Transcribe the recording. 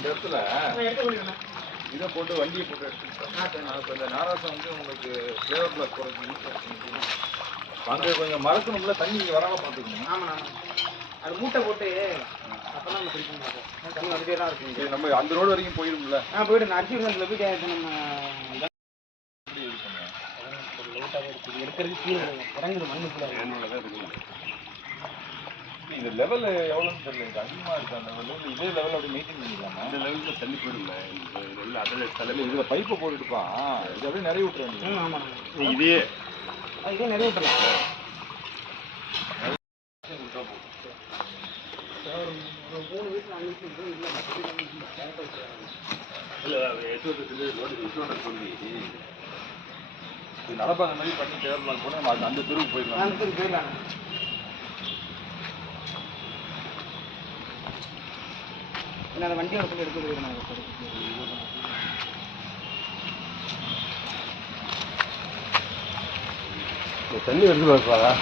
இந்த இடத்துல இதை போட்டு வண்டியை போட்டு எடுத்துக்கிட்டோம் இப்போ இந்த நாராசம் வந்து உங்களுக்கு ஃப்ளேவர் பிளாக் போகிறதுக்கு யூஸ் அங்கே கொஞ்சம் மறக்கணும்ல தண்ணி இங்கே வராமல் பார்த்துக்கணும் ஆமாண்ணா அது மூட்டை போட்டு அப்பதான் நம்ம பிடிக்க முடியாது தண்ணி வந்துட்டே தான் இருக்கும் சரி நம்ம அந்த ரோடு வரைக்கும் போயிடும்ல ஆ போயிட்டு நான் போயிட்டு அது நம்ம எடுக்கிறது கீழே இறங்குது மண்ணுக்குள்ள இந்த லெவல் எவ்வளோன்னு தெரியல. எனக்கு அதிகமாக இருக்கு அந்த லெவல் இதே லெவல் அப்படி மெயின்டைன் பண்ணிக்கலாமா. அந்த லெவலுக்கு தள்ளி போயிடும்ல. இந்த இதெல்லாம் அதில் இல்லை தலையில் இதில் பைப்பை போட்டுட்டுப்பான். இது அப்படியே நிறைய விட்டுறேன் ம் ஆமாண்ணா இதே. இதே நிறைய விட்டுலாம் இல்லை இல்லை நடப்பாங்க மாதிரி பண்ணி தேவைப்படாது போனால் அந்த தெருவுக்கு போயிடலாம். நான் சரி போயிடலாம். என்ன அந்த வண்டியோட சொல்லி எடுக்க போயிருக்கேன் தண்ணி எடுத்து பார்ப்பாரா